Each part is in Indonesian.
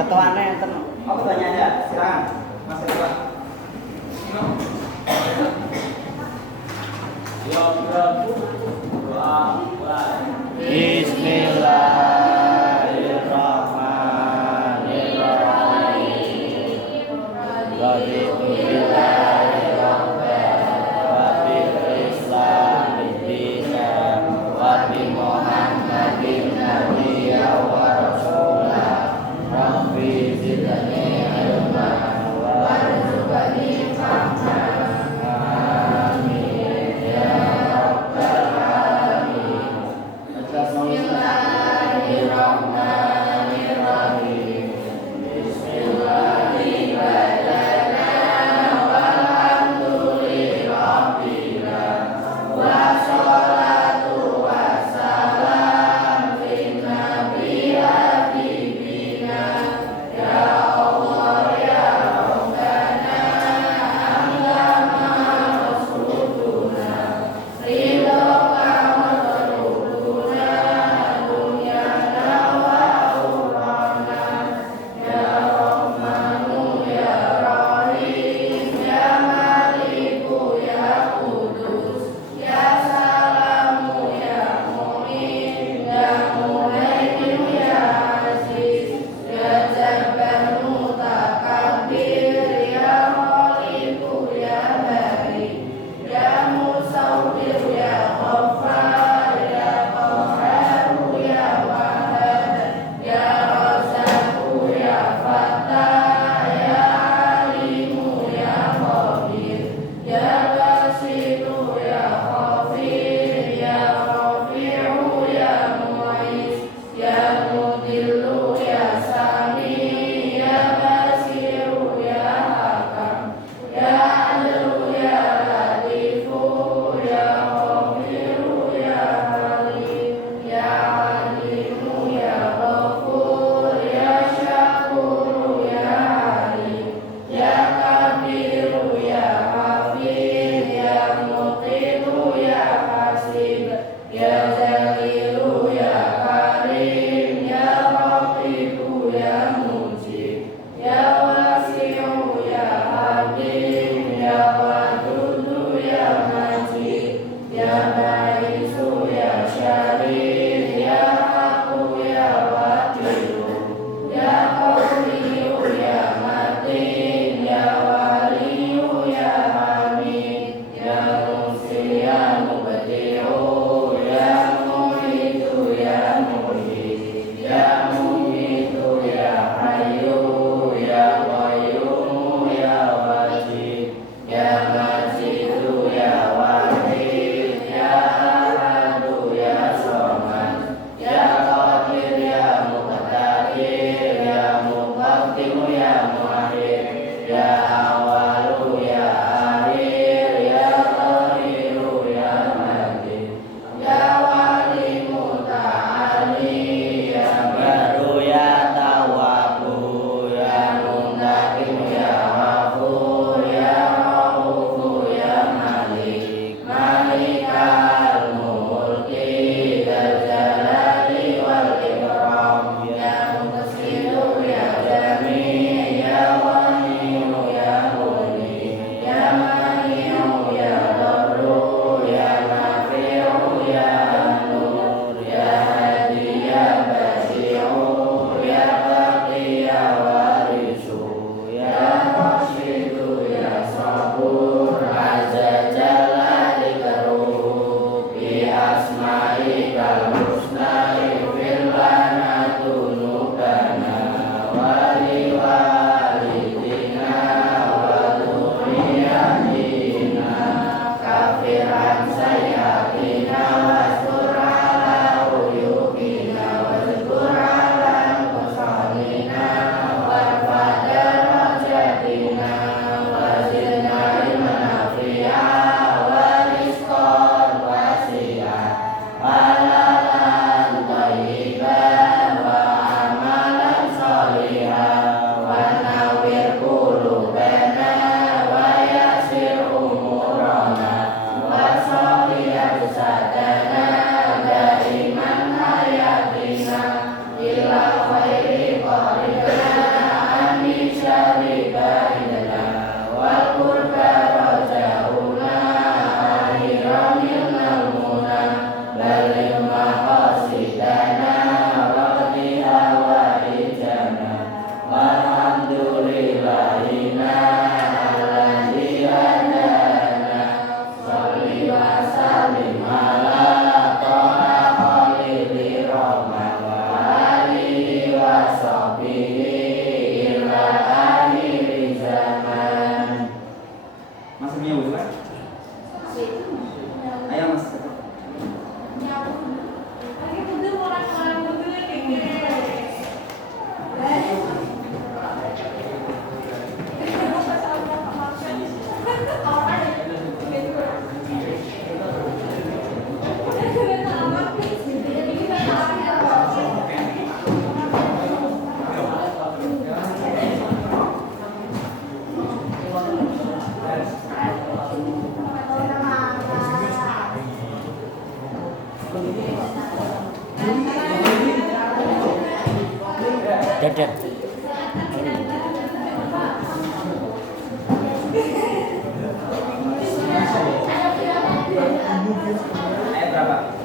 Ketuanya enten. Oh, ketuanya ada. Silakan. Mas Ketua. Bismillahirrahmanirrahim. Raditu billahi rabban wa bil islami dinan wa bi Muhammadin nabiyyan wa rasulah. Rabbi zidni ilman warzuqni fahman. Amin ya rabbal alamin. Bismillahirrahmanirrahim. Bismillahirrahmanirrahim. Walhamdulillahirabbil wassalatu wassalam linnabi habibina ya Allah ya Rabbana allama rasuluna ridha kamaruduna dunyana wa aurana ya Rahmanu ya Rahim ya Maliku ya Kudus ya Salamu ya Mu'min ya Muhaimin ya Aziz ya Jabbar Mutakabbir ya Khaliqu ya Bari ya Musawwir ya Ghaffar ya Qahharu ya Wahhab ya Razzaqu ya Fattah ya Alimu ya Khabir ya Basiru ya Ghafir ya Rafi'u ya Mu'iz ya Mudillu ya Sami ya Basiru ya Hakam ya Adlu ya Latifu ya Ghafiru ya Halim ya Alimu ya Ghafur ya Syakuru ya Halim ya Kabiru ya Hafid ya Muqitu ya Hasib ya Jalilu ya Karim ya Raqibu ya Mujib ya Wasi'u ya Hakim ya Wadudu ya Majid ya Baisu ya Syarif ya Aku ya Wadiru ya Qawiyu ya Matin ya Waliyu ya Hamid ya Musi ya Mubdi'u ya Mu'itu ya Muhyi ya Mumitu ya Hayyu ya Qayyum ya Wajid ya Majidu ya Wahid ya Ahadu ya Somad ya Qadir ya Muqtadir ya Muqaddim ya Muakhir ya Awalu ya Akhir ya Zahiru ya Batin ya Wali Muta'ali ya Baru ya Tawwabu ya Muntakim ya Ghafur ya Raufu ya Malik Malikal Mulki Dzal Jalali wal Ikram ya Muqsitu ya Jami ya Waliyu ya Ken. Ayat berapa?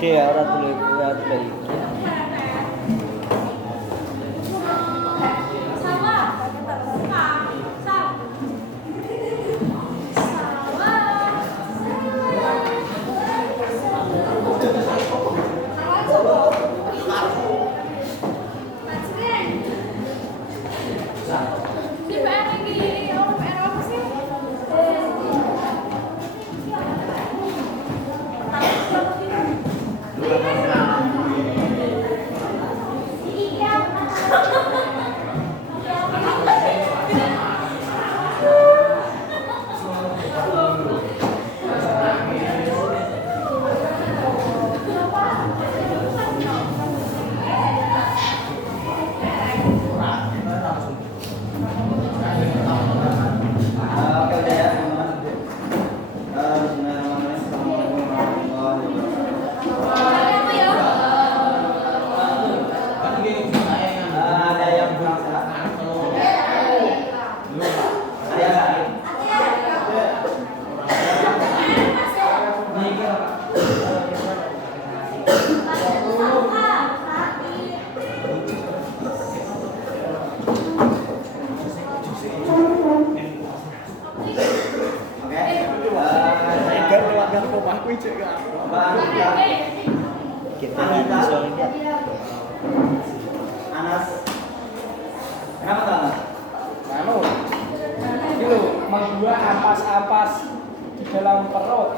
SD ya ora telu ya telu. Oke udah ya teman-teman. Bismillahirrahmanirrahim. Ada yang kurang sehat? Ada yang sakit? Oke. Kan lewat dari rumahku juga. Bang, Kita bisa lihat. Anas. Kenapa tuh Anas? Anu, ini loh, emang gua ampas-ampas di dalam perut.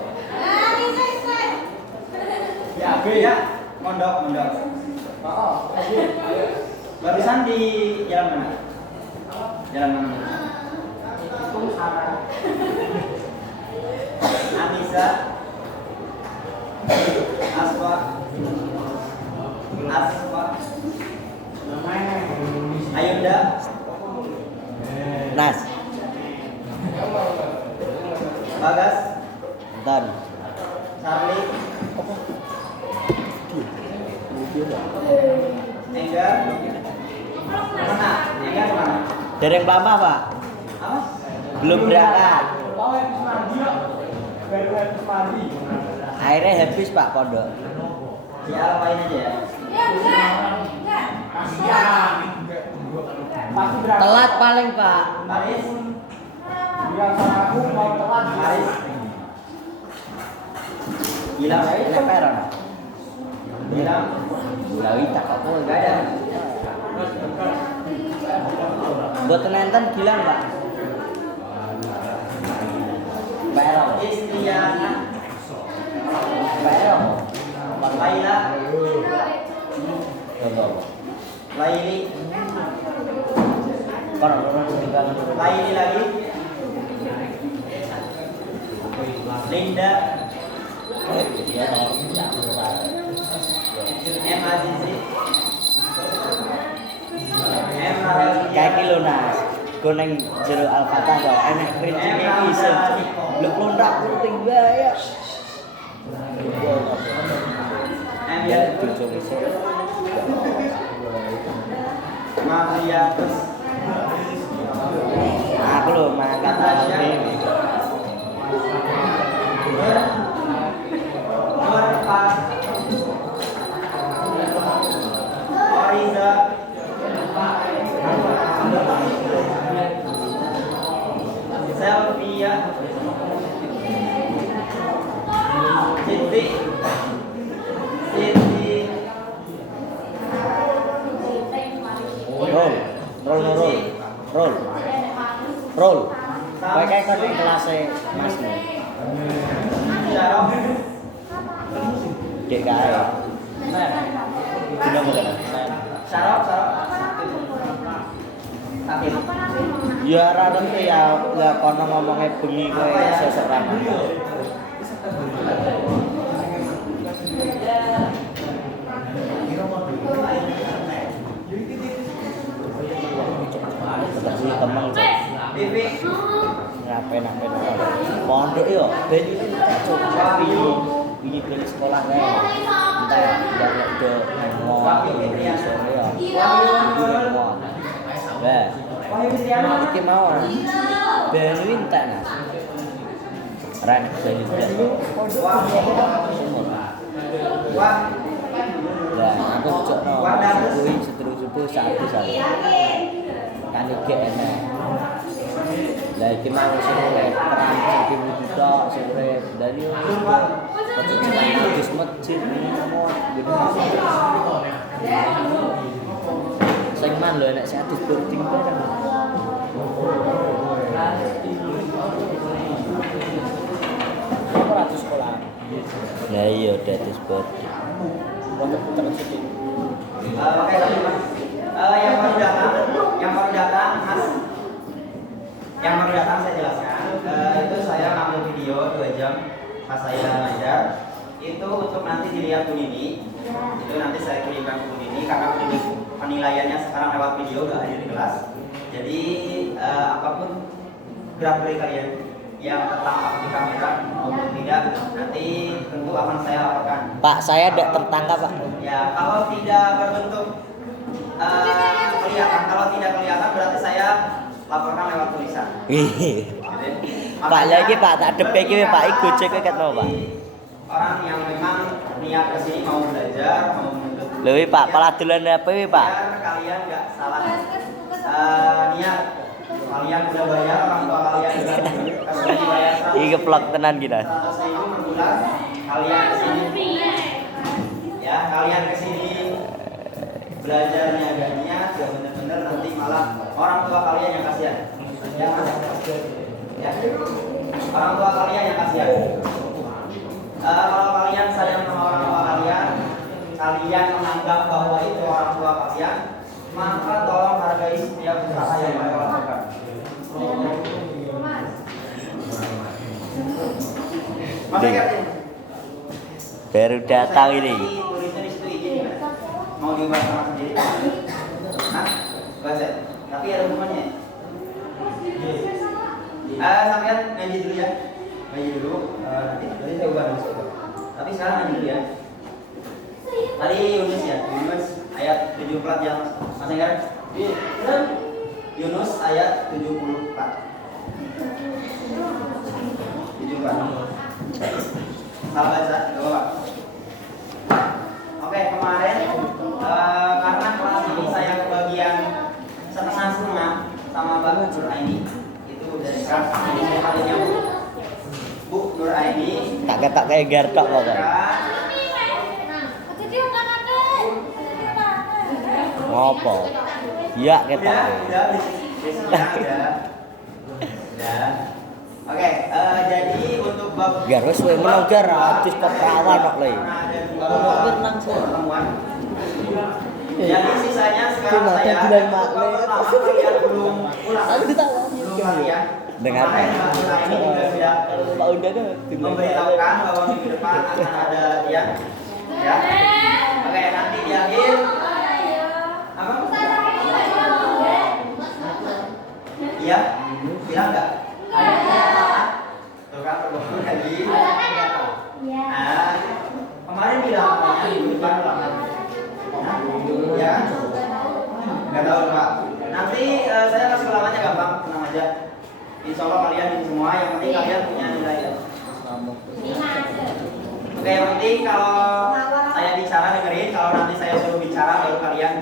Ya, B Ya, mondok. Oh, oke. Barusan di jalan mana? Jalan mana? Anissa, Aswa, Ayunda, Nas, Bagas, Don. Charlie, Enggar, mana? Dereng pamah, Pak. Apa? Belum berangkat. Oh, habis mandi kok. Baru habis mandi. Airnya habis, Pak, pondok. Diapain aja ya? Pasti berangkat. Telat paling, Pak. Paris, Bilang sama aku mau telat. Paris, Gilang, Leperon. Gilang, Lawita kok nggak ada. buat nenten Gilang, Pak. Peron. Istiana, Peron. Laila, Contoh. Laili, Kono tinggal. Laili lagi, Linda, Dia kalau M Azizi, M Rahel, kayak kilo nas. Gue neng jero Al-Fatah kok enak krincingnya bisa. Lu kelondak penting bae. M Ya, ya, tujuh bisa. Mariatus, Aku lo mangkat ini. Nurfat, Oriza, Selvia, Siti, Roll. Kowe kayak kon ning kelase Mas. Syaraf, Dek kae. Dino mungkin. Syaraf, Sakit. Ya ora ngerti ya kono ngomongnya bengi kowe seseran. Ketemu temen Bibi, ngapain pondok yo ben iki cocok tapi ini beli sekolah kae entar ndak do mau iso yo lah Wahyu Fitriana, iki mau ben winten ran ben Wahyu, Wah, Lah, aku cocokno kuwi sedurung subuh satu saya. Kan iki enak. Lah iki mau sing perang sing diwudu tok sing urip. Lah yo ojo jenenge wis masjid ngomong gitu. Sing man lho enak satu boarding bareng. Aku ratu sekolah. Lah iya dados boarding. Puter-puter sedikit. oke teman-teman. Yang baru datang, Mas. Yang baru datang saya jelaskan. Itu saya ngambil video 2 jam pas saya ngajar. Itu untuk nanti dilihat Bu Nini. Itu nanti saya kirimkan ke Bu Nini karena Bu Nini penilaiannya sekarang lewat video udah hadir di kelas. Jadi apapun gerak-gerik kalian yang tertangkap di kamera maupun tidak nanti tentu akan saya laporkan. Pak, saya tidak tertangkap, Pak. Ya, kalau tidak berbentuk kelihatan, kalau tidak kelihatan berarti saya laporkan lewat tulisan. Pak lagi Pak, tak ada iki Pak, iku cek ketemu Pak. Orang yang memang niat kesini mau belajar, mau menuntut. Lho Pak, pala dolan apa wi Pak? Biar kalian nggak salah niat. Kalian udah bayar, orang tua kalian udah kasih bayar 100. Iki vlog tenan kita. 100.000 per bulan. Kalian kesini, ya kalian kesini belajarnya agak niat, gak bener-bener nanti malah orang tua kalian yang kasihan. Jangan ya, orang tua kalian yang kasihan. Kalau kalian sayang sama orang tua kalian, kalian menganggap bahwa itu orang tua kalian, maka tolong hargai setiap usaha yang mereka lakukan. Mas Ekat, Baru datang ini. tulisnya di situ izin ya? Mau diubah sama sendiri? Hah? Baca. Tapi ada hukumannya. Sampean ngaji dulu ya. Ngaji dulu. Nanti saya ubah dulu. Tapi sekarang ngaji dulu ya. Tadi Yunus ya. Yunus ayat 74 yang Mas Enggar. Yunus ayat 74. 74. Salah baca, gak apa-apa. Oke, kemarin karena kelas ini saya kebagian setengah-setengah sama Mbak Nur Aini. Itu dari kelas ini saya panggilnya Bu Nur Aini. Tak ketok kayak gartok kok kan. Ngopo? Iya ketok. Udah, udah. Oke, jadi untuk bab Gar wis kowe ngono gar artis kok perawan kok le. Ngomongin langsung pertemuan. Jadi sisanya sekarang saya kalian belum pulang. Aku ditawa. Belum latihan. Dengan Kemarin Mbak Ula ini juga sudah Pak Unda tuh memberitahukan bahwa minggu depan akan ada latihan. Ya. Oke, nanti di akhir apa? Iya, bilang enggak? Tuh kan berbohong lagi. Kemarin bilang minggu depan ulangan. Ya, nggak tahu Pak. Nanti saya kasih ulangannya gampang, tenang aja. Insya Allah kalian ini semua, yang penting kalian punya nilai ya. Oke, yang penting kalau saya bicara dengerin, kalau nanti saya suruh bicara baru kalian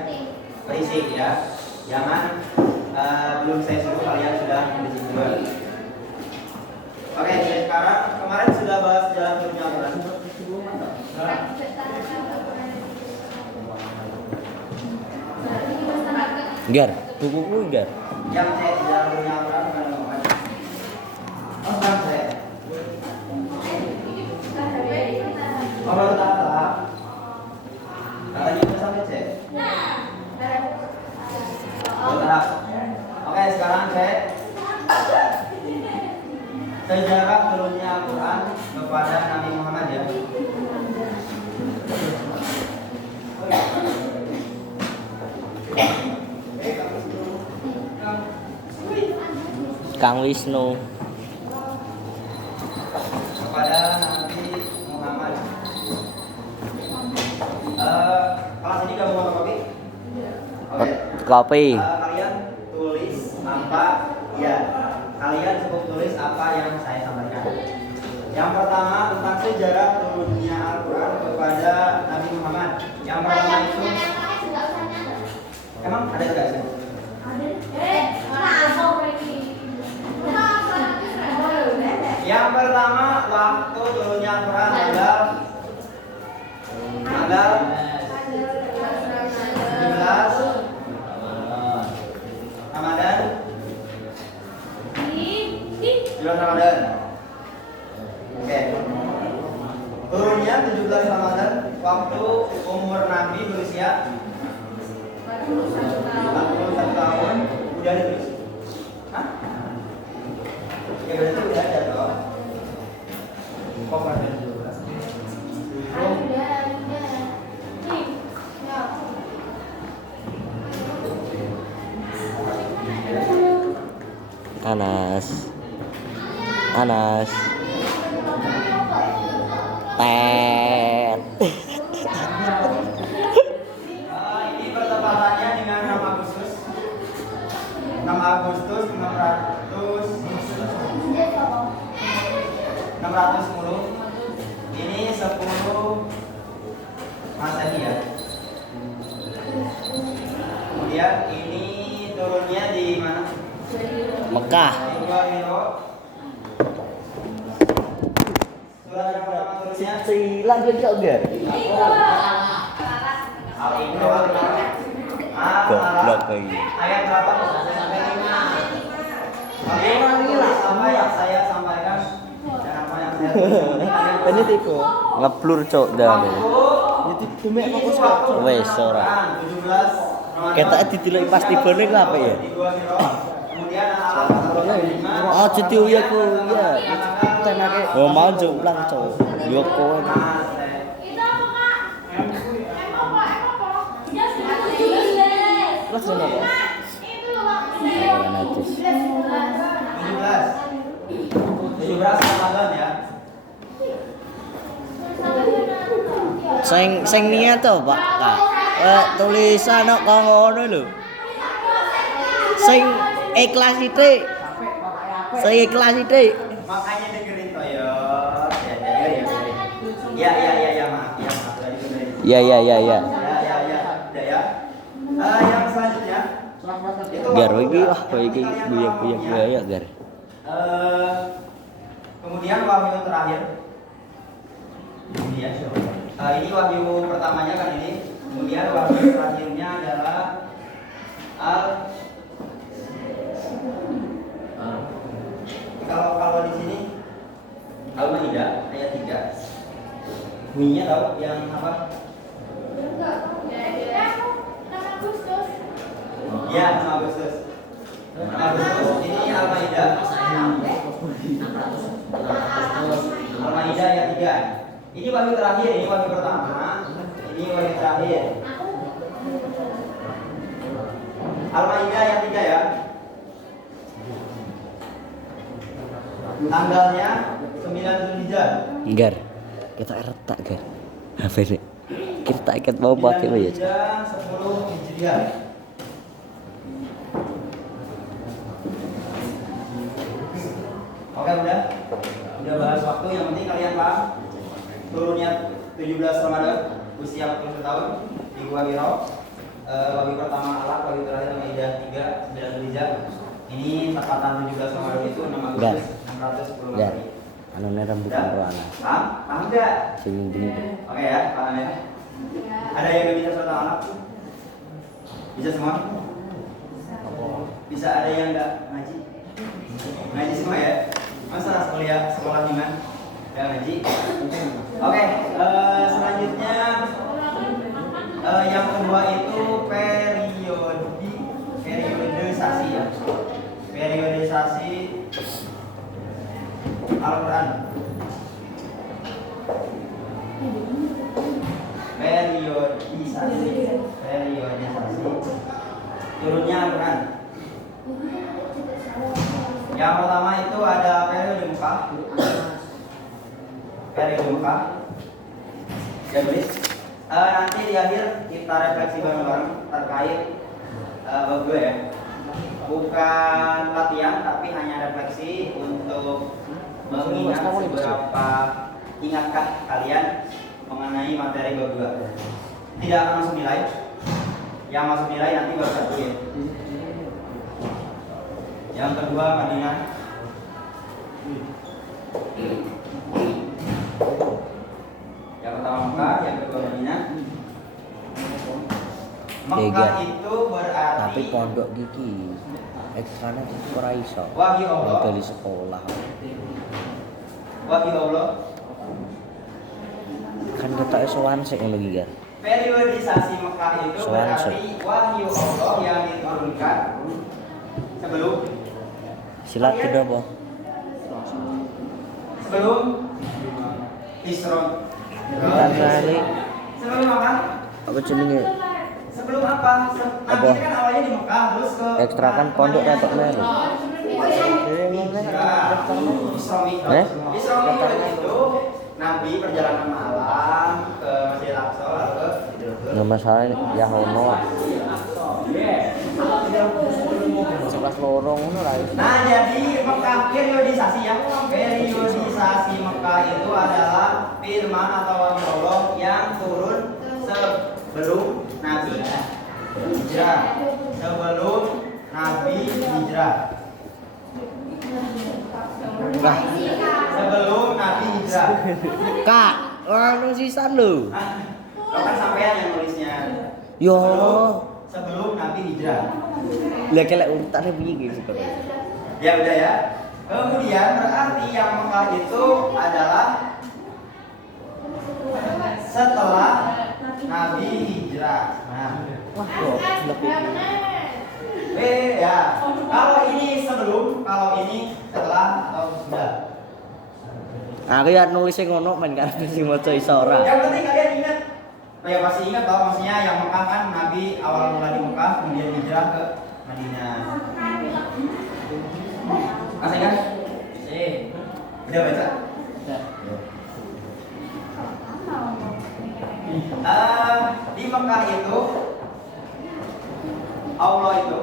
berisik ya. Jangan belum saya suruh kalian sudah berisik duluan. Oke, jadi sekarang kemarin sudah bahas jalan turunnya Al-Quran. Gar, bukuku gar. Yang saya jalan turunnya Al-Quran bukan ngomong. Oh, bukan saya. Oh, baru tahap. Katanya udah sampai cek. Baru tahap. Oke, sekarang cek. Sejarah turunnya Al-Quran kepada Nabi Muhammad ya. Kang Wisnu. Kepada Nabi Muhammad. Kelas ini kamu mau kopi? Oke. Kopi. Kalian tulis apa ya? Kalian cukup tulis apa yang saya sampaikan. Yang pertama tentang sejarah turunnya Al-Quran kepada kepada Nabi Muhammad. Yang pertama itu emang ada enggak sih? Yang pertama waktu turunnya Quran tanggal 17 Ramadan. Bulan Ramadan. Oke. Turunnya 17 Ramadan waktu umur Nabi berusia 41 tahun. Udah ditulis? Hah? Ya berarti udah ada toh. Kok ada 17? Anas. Tet. Ini bertepatannya dengan 6 Agustus 610. Ini 10 Masehi ya. Kemudian ini turunnya di mana? Mekah. Di Gua Hiro. Surat yang pertama turunnya Sila jadi enggak? Al-Imran. Goblok kayak. Ayat berapa? Orang gila sama yang saya sampaikan dan apa yang saya tulis. Ini tipu. Ngeblur cok dah. Itu Demek fokus kok. Wes ora. 17 Ketake didelok pas tibane ku apa ya? di Gua Hiro. Kemudian anak-anak Oh, jadi uya ku ya. Temake Oh, mau juplang cok. Yo kowe. Terus kenapa? Ora najis. 17 Ramadan ya. Sing niat to, Pak. Tulisan kok ngono lho. Sing ikhlas sithik. Sing ikhlas sithik. Makanya dengerin Toyo. Ya, maaf. Tadi dengerin. Ya. Ya. Udah ya. Yang selanjutnya itu Gar iki wah kowe iki buyak gar. Kemudian wahyu terakhir. Ini ya. Ini wahyu pertamanya kan ini. Kemudian wahyu terakhirnya adalah kalau di sini Al-Maidah ayat 3. Bunyinya tahu yang apa? Ya, 6 Agustus. 6 Agustus ini Al-Maidah. Al-Maidah ayat 3. Ini wahyu terakhir, ini wahyu pertama. Ini wahyu terakhir. Al-Maidah ayat 3 ya. Tanggalnya 9 Zulhijjah. Gar. Kita retak gar. HP ini. Kita ikat mau pakai apa ya? 10 Hijriah. Oke, udah bahas waktu. Yang penting kalian paham turunnya 17 Ramadan usia 40 tahun di Gua Hiro. Wahyu pertama Allah, wahyu terakhir Maidah 3 9 Zulhijjah. Ini tepatan 17 Ramadan itu 6 Agustus 610 Gar. Masehi. Anu rembukan roana. Paham enggak? Sing gini. Oke ya, paham ya. Ada yang nggak bisa surat Al-Alaq? Bisa semua? Bisa ada yang nggak ngaji? Ngaji semua ya? Masa sekolah iman? Ya ngaji? Oke, selanjutnya yang kedua itu periodisasi ya. Periodisasi Al-Quran. Periodisasi turunnya Al-Quran. Yang pertama itu ada periode Mekah. Ya guys, nanti di akhir kita refleksi bareng-bareng terkait bab 2 ya. Bukan latihan tapi hanya refleksi untuk mengingat seberapa ingatkah kalian mengenai materi bab 2. Tidak akan masuk nilai. Yang masuk nilai nanti bab 1 ya. Yang kedua Madinah. Yang pertama Mekah, yang kedua Madinah. Mekah itu berarti Tapi pondok gigi ekstranya ora iso. wahyu Allah. Dari sekolah. Wahyu Allah. Kan ketok sowan sik ngono iki kan. Periodisasi Mekah itu berarti wahyu Allah yang diturunkan sebelum Silat kedua apa? sebelum Isra. Kan kali Sebelum apa? apa jenenge? Sebelum apa? Nabi Apa? kan awalnya di Mekah terus ke Ekstra kan pondok ketok melu. Isra Mi'raj. Isra Mi'raj itu Nabi perjalanan malam ke Masjidil Aqsa lalu ke Nggak masalah ya ono. Sekelas lorong ngono lah. Nah, jadi Mekah periodisasi ya. Periodisasi Mekah itu adalah firman atau wahyu Allah yang turun sebelum Nabi hijrah. Sebelum Nabi hijrah. Nah, Sebelum Nabi hijrah. Kak, ora sisan lho. Lo kan sampean yang nulisnya. Yo. Sebelum Nabi hijrah. Lah kelek urutannya piye gitu kok. Ya udah ya. Kemudian berarti yang Mekah itu adalah setelah Nabi hijrah. Nah, Wah, kok lebih. ya. Kalau ini sebelum, kalau ini setelah atau sudah. Aku ya nulisnya ngono men kan sing maca iso ora. Yang penting kalian ingat. Oh ya pasti ingat bahwa maksudnya yang Mekah kan Nabi awal mula di Mekah kemudian hijrah ke Madinah. Masih kan? Udah baca? Di Mekah itu Allah itu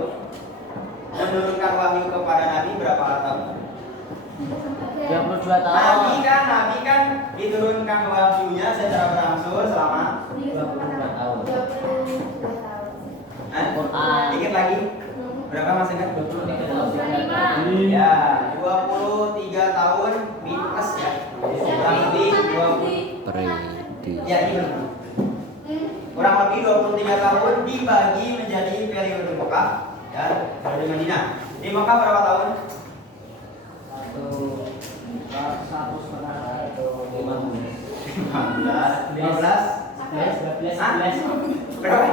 menurunkan wahyu kepada Nabi berapa tahun? 22 Nabi kan diturunkan wahyunya secara berangsur selama 22 tahun. Dikit lagi. Berapa Mas ingat? 23 tahun. Ya, 23 tahun minus ya. Kurang lebih 20. Predi. Ya, ini. Kurang lebih 23 tahun dibagi menjadi periode Mekah dan periode Madinah. Di Mekah berapa tahun? 15 berapa?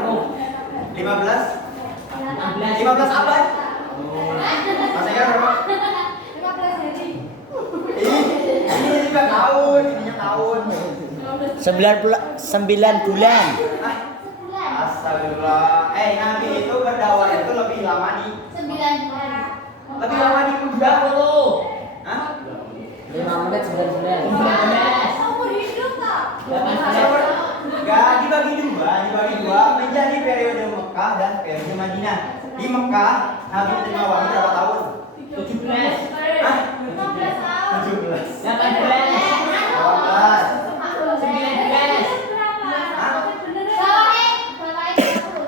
15 abad? Mas Ega berapa? 15 tahun, ininya tahun 9 bulan. Astagfirullah. Nabi itu berdakwah itu lebih lama di Kuba. Hah? 5 menit 9 bulan. Enggak, dibagi dua menjadi periode Mekah dan periode Madinah. Di Mekah Nabi menerima wahyu berapa tahun? 17. Hah? 17. 18.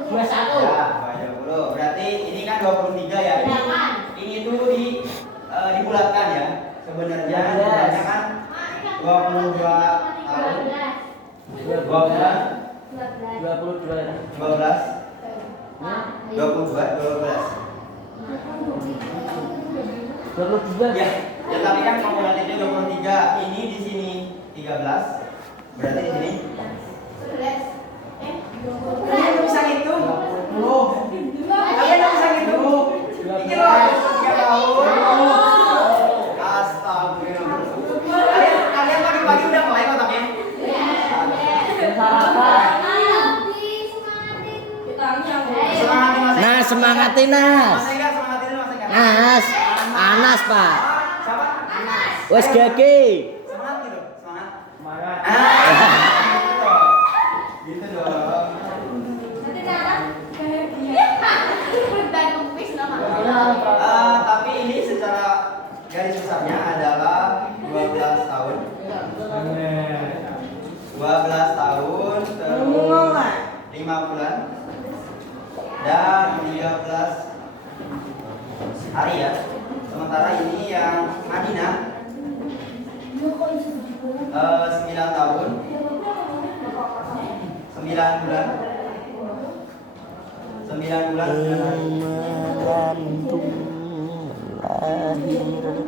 21. Ya, 20. Berarti ini kan 23 ya. Ini tuh dibulatkan ya. Sebenarnya kan 22 tahun. 12 ya, ya tapi kan kumulatifnya 23. Ini di sini 13. Berarti di sini kalian bisa ngitung? Kalian bisa ngitung? Ini loh 3 tahun. Astagfirullah. Kalian pagi-pagi udah mulai otaknya? Nah, semangatin Nas. Mas Ega, semangatin Mas Ega. Anas, Pak. Siapa? Wes gage. Semangat gitu, semangat. Semangat. Gitu dong. Tapi ini secara garis besarnya adalah 12 tahun. 12 tahun hari ya. Sementara ini yang Madinah 9 tahun 9 bulan 9 bulan 9 hari.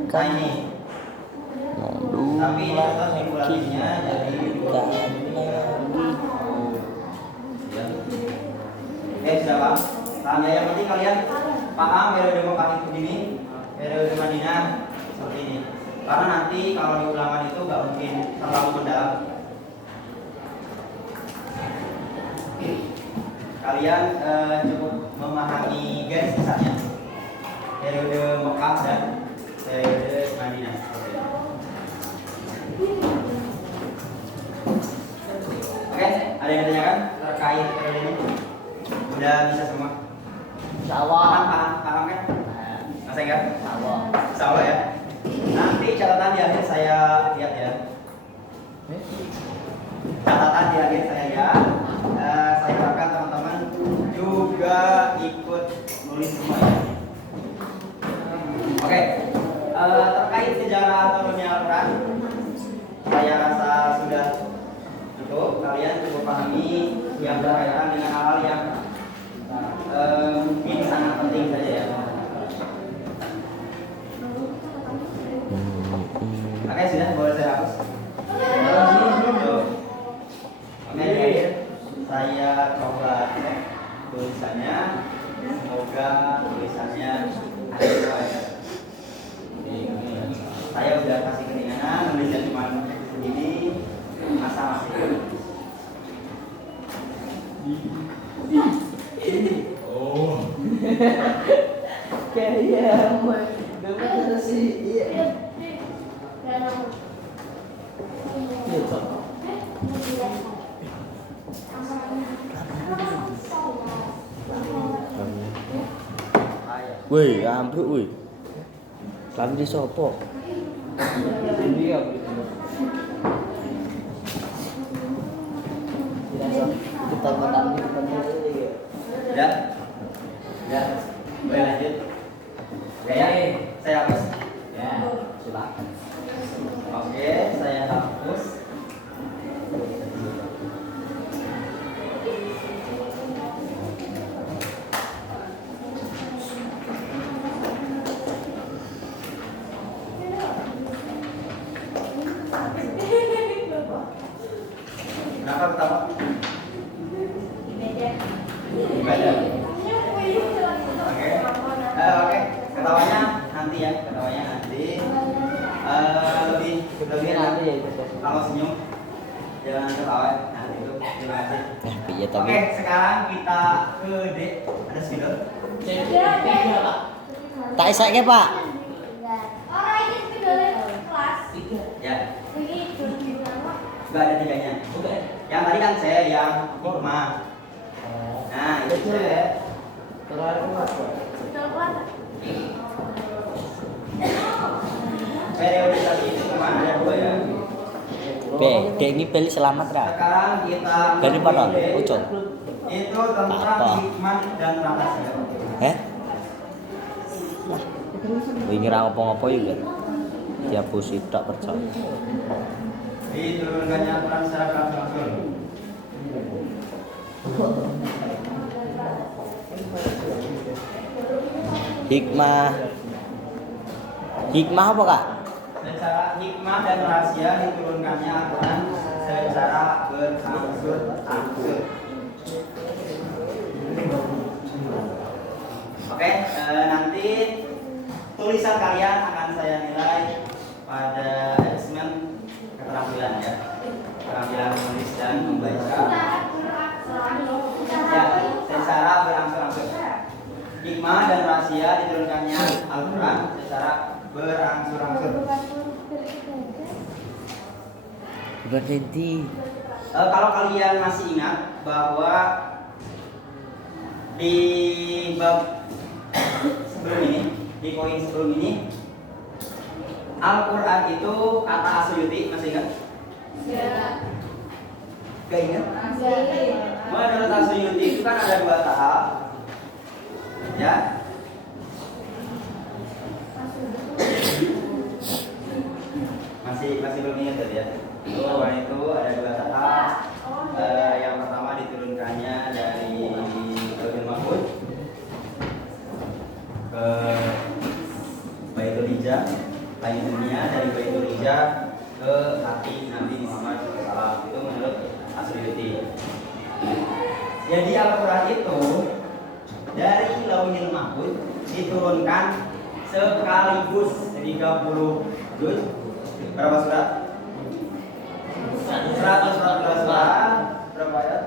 Nah ini tapi ini tetap simulasinya jadi sudah paham? Paham ya, yang penting kalian paham periode Mekah itu begini, periode Madinah seperti ini. Karena nanti kalau di ulangan itu nggak mungkin terlalu mendalam. Kalian cukup memahami garis besarnya periode Mekah dan periode Madinah. Oke, ada yang ditanyakan terkait periode ini? Udah bisa semua? Paham kan? Masih kan? Insyaallah ya. Nanti catatan di akhir saya lihat ya. Catatan di akhir saya lihat. Saya harapkan teman-teman juga ikut nulis semua ya. Oke. Terkait sejarah turunnya Al-Quran, saya rasa sudah cukup. Kalian cukup pahami yang berkaitan dengan hal-hal yang mungkin sangat penting saja ya. Oke, sudah boleh saya hapus. Oke, di akhir saya coba cek tulisannya. Semoga tulisannya ada ya. Saya sudah kasih keringanan, nulisnya cuma segini, masa masih. Oh. Kayak dengar sih. Iya. Woi, ambruk woi. Lambi sopo? Iya. Kita makan di depan Ya, ya, boleh lanjut. Ya, saya hapus. ya, silakan. Oke, saya hapus. Kenapa ketawa? Ibadah. Oke, ketawanya nanti ya, ketawanya nanti. Lebih nanti ya. Kalau senyum jangan ketawa nanti itu. Terima kasih. Piye to? Oke, sekarang kita ke D. Ada spidol? Tak isake, Pak. Orang ini spidolnya kelas. Ya, Ini enggak ada tiganya. Yang tadi kan saya yang hikmah. Nah, itu saya. spidol kelas. Periodisasi itu cuma ada 2 ya. Dek ini beli selamat ra. Sekarang kita Dari mana? D. Ucul. Itu tentang Apa? hikmah dan rahasia. Wingi ra ngopo-ngopo juga. Dia pusi tak percaya. Diturunkannya Quran secara langsung. Hikmah apa, Kak? Secara hikmah dan rahasia diturunkannya Al-Quran secara berangsur-angsur. Oke, nanti tulisan kalian akan saya nilai pada asesmen keterampilan ya, keterampilan menulis dan membaca. Ya, secara berangsur-angsur. Hikmah dan rahasia diturunkannya Al-Quran secara berangsur-angsur. Berhenti. Kalau kalian masih ingat bahwa di bab sebelum ini, di poin sebelum ini, Al-Quran itu kata Asyuti, masih ingat? Gak ingat? Menurut Asyuti itu kan ada 2 tahap, ya. sebelumnya tadi ya. Al-Quran itu ada dua tahap. Yang pertama diturunkannya dari Lauhul Mahfuz ke Baitul Izzah, langit dunia, dari Baitul Izzah ke hati Nabi Muhammad SAW. Itu menurut Asy'ari. Jadi Al-Quran itu dari Lauhul Mahfuz diturunkan sekaligus 30 juz. Berapa surat? 114 surat. Berapa ayat?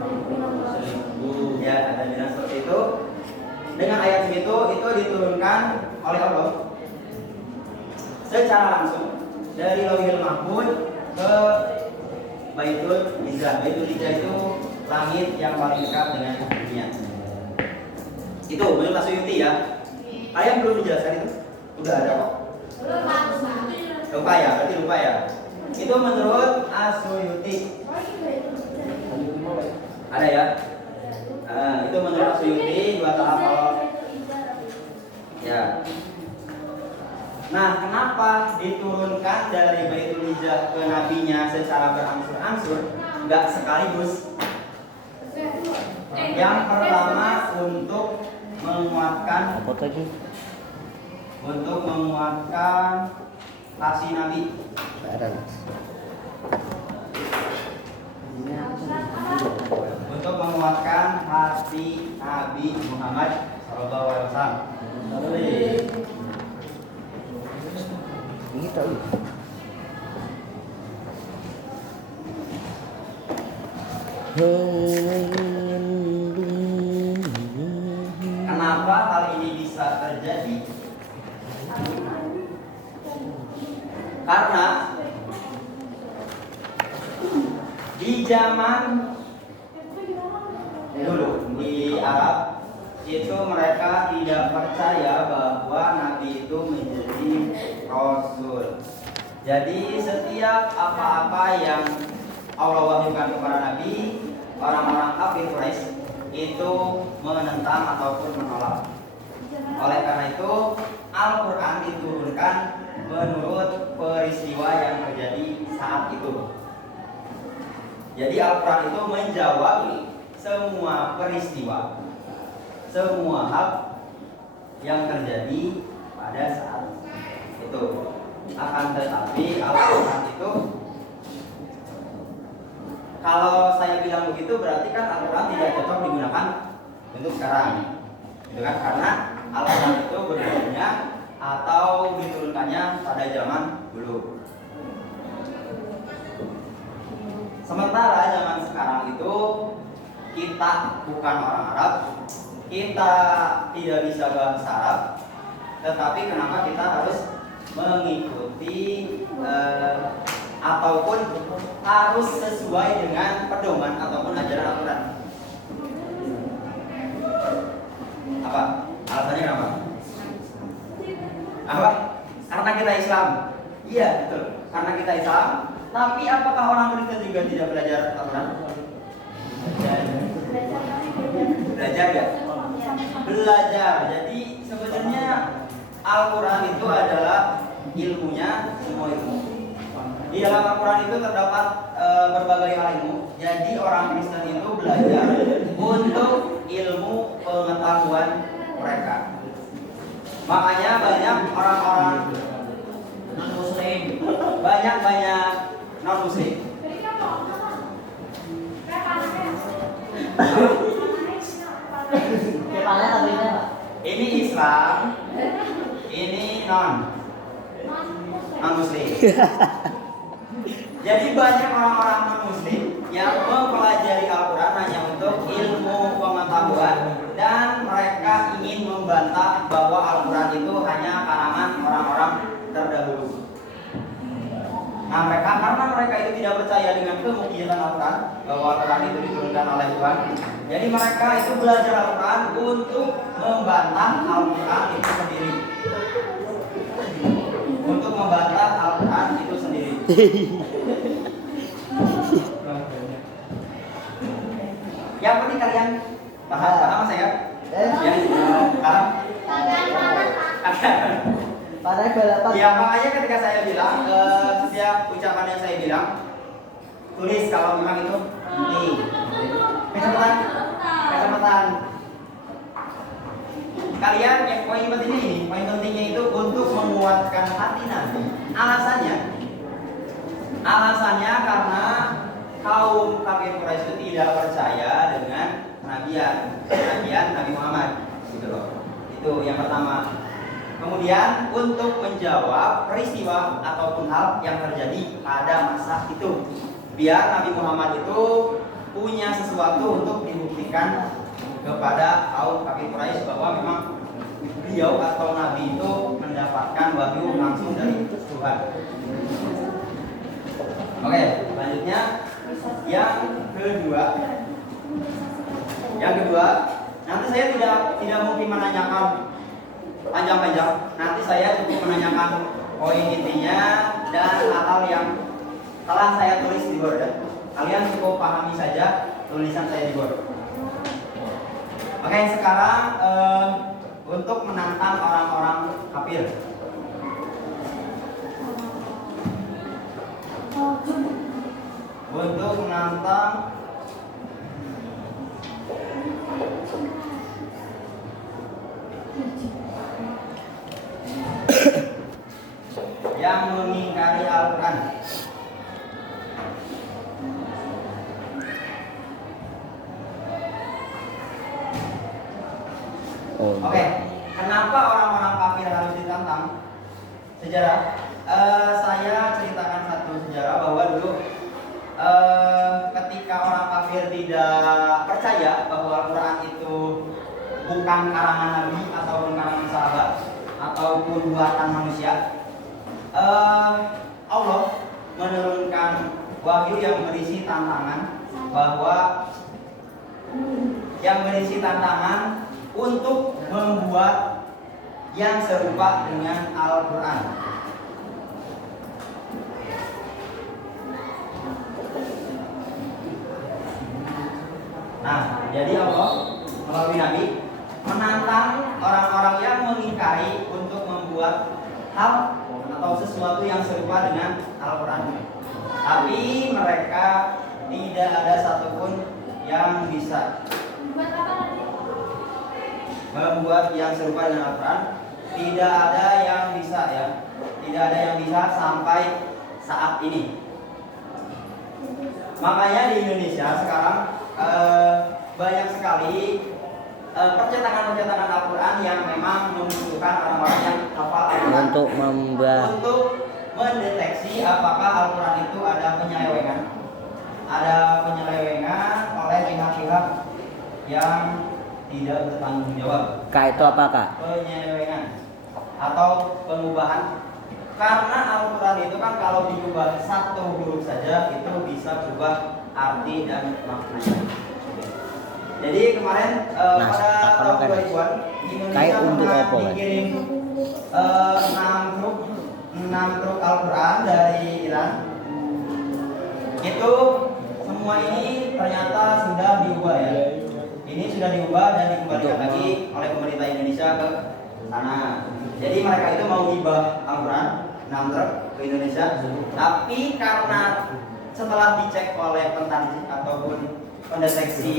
1000. Ya, ada bilang seperti itu. Dengan ayat segitu itu diturunkan oleh Allah secara langsung dari Lauhul Mahfuz ke Baitul Izzah. Baitul Izzah itu langit yang paling dekat dengan dunia. Itu menurut Asy'ari ya. Kalian belum dijelaskan itu? Udah ada kok. Lupa ya, berarti lupa ya. Itu menurut Asy'ari. Ada ya? Itu menurut Asy'ari dua tahap awal. Ya. Nah, kenapa diturunkan dari Baitul Izzah ke nabinya secara berangsur-angsur, enggak sekaligus? Yang pertama untuk menguatkan Apa tadi? untuk menguatkan kasih Nabi. Untuk menguatkan hati Nabi Muhammad SAW. Ini tahu. Kenapa hal ini bisa terjadi? Karena di zaman dulu di Arab itu mereka tidak percaya bahwa Nabi itu menjadi Rasul. Jadi setiap apa-apa yang Allah wahyukan kepada Nabi, orang-orang kafir Quraisy itu menentang ataupun menolak. Oleh karena itu Al-Quran diturunkan menurut peristiwa yang terjadi saat itu. Jadi Al-Quran itu menjawab semua peristiwa, semua hal yang terjadi pada saat itu. Akan tetapi Al-Quran itu, kalau saya bilang begitu berarti kan Al-Quran tidak cocok digunakan untuk sekarang, gitu kan? Karena Al-Quran itu berbeda atau diturunkannya pada zaman dulu. Sementara zaman sekarang itu kita bukan orang Arab, kita tidak bisa bahasa Arab, tetapi kenapa kita harus mengikuti ataupun harus sesuai dengan pedoman ataupun ajaran Al-Quran? Apa? Alasannya kenapa? Apa? Karena kita Islam. Iya, betul. Karena kita Islam. Tapi apakah orang Kristen juga tidak belajar Al-Quran? Belajar ya? Belajar. Jadi sebenarnya Al-Quran itu adalah ilmunya semua ilmu. Di dalam Al-Quran itu terdapat berbagai hal ilmu. Jadi orang Kristen itu belajar untuk ilmu pengetahuan mereka. Makanya banyak orang-orang non-muslim, banyak non-muslim. Ini Islam, ini non-muslim. Jadi banyak orang-orang non-muslim yang mempelajari Al-Quran hanya untuk ilmu pengetahuan, dan mereka ingin membantah bahwa Al-Quran itu hanya karangan orang-orang terdahulu. Nah, karena mereka itu tidak percaya dengan kemukjizatan Al-Quran, bahwa Al-Quran itu diturunkan oleh Tuhan. Jadi mereka itu belajar Al-Quran untuk membantah Al-Quran itu sendiri. Untuk membantah Al-Quran itu sendiri. Yang penting kalian paham saya? Ya, paham? Padahal Ya makanya ketika saya bilang setiap ucapan yang saya bilang tulis kalau memang itu penting. Kecepatan. Kalian yang poin pentingnya ini, poin pentingnya itu untuk menguatkan hati nanti. Alasannya karena kaum kafir Quraisy itu tidak percaya dengan kenabian Nabi Muhammad, gitu loh. Itu yang pertama. Kemudian untuk menjawab peristiwa ataupun hal yang terjadi pada masa itu, biar Nabi Muhammad itu punya sesuatu untuk dibuktikan kepada kaum kafir Quraisy bahwa memang beliau atau Nabi itu mendapatkan wahyu langsung dari Tuhan. Oke, selanjutnya yang kedua, nanti saya tidak mungkin menanyakan panjang-panjang. Nanti saya cukup menanyakan poin intinya dan hal-hal yang telah saya tulis di board. Kalian cukup pahami saja tulisan saya di board. Oke, sekarang untuk menantang orang-orang kafir. Untuk menantang yang mengingkari Al-Quran. Oke, kenapa orang-orang kafir harus ditantang? Sejarah. Saya ceritakan satu sejarah bahwa dulu ketika orang kafir tidak percaya bahwa Al-Quran itu bukan karangan Nabi ataupun karangan sahabat ataupun buatan manusia, Allah menurunkan wahyu yang berisi tantangan untuk membuat yang serupa dengan Al-Quran. Nah, jadi Allah melalui Nabi menantang orang-orang yang mengingkari untuk membuat hal atau sesuatu yang serupa dengan Al-Quran. Tapi mereka tidak ada satupun yang bisa membuat yang serupa dengan Al-Quran. Tidak ada yang bisa ya. Tidak ada yang bisa sampai saat ini. Makanya di Indonesia sekarang banyak sekali percetakan Al-Quran yang memang membutuhkan orang-orang yang hafal Al-Quran untuk mendeteksi apakah Al-Quran itu ada penyelewengan oleh pihak-pihak yang tidak bertanggung jawab. Kak itu apa kak? Penyelewengan atau pengubahan. Karena Al-Quran itu kan kalau diubah satu huruf saja itu bisa berubah arti dan maknanya. Jadi kemarin pada tahun 2000-an Indonesia pernah dikirim 6 truk Al-Quran dari Iran. Itu semua ini ternyata sudah diubah ya. Ini sudah diubah dan dikembalikan lagi oleh pemerintah Indonesia ke sana. Jadi mereka itu mau hibah Al-Quran 6 truk ke Indonesia. Tapi karena setelah dicek oleh pentanjik ataupun pendeteksi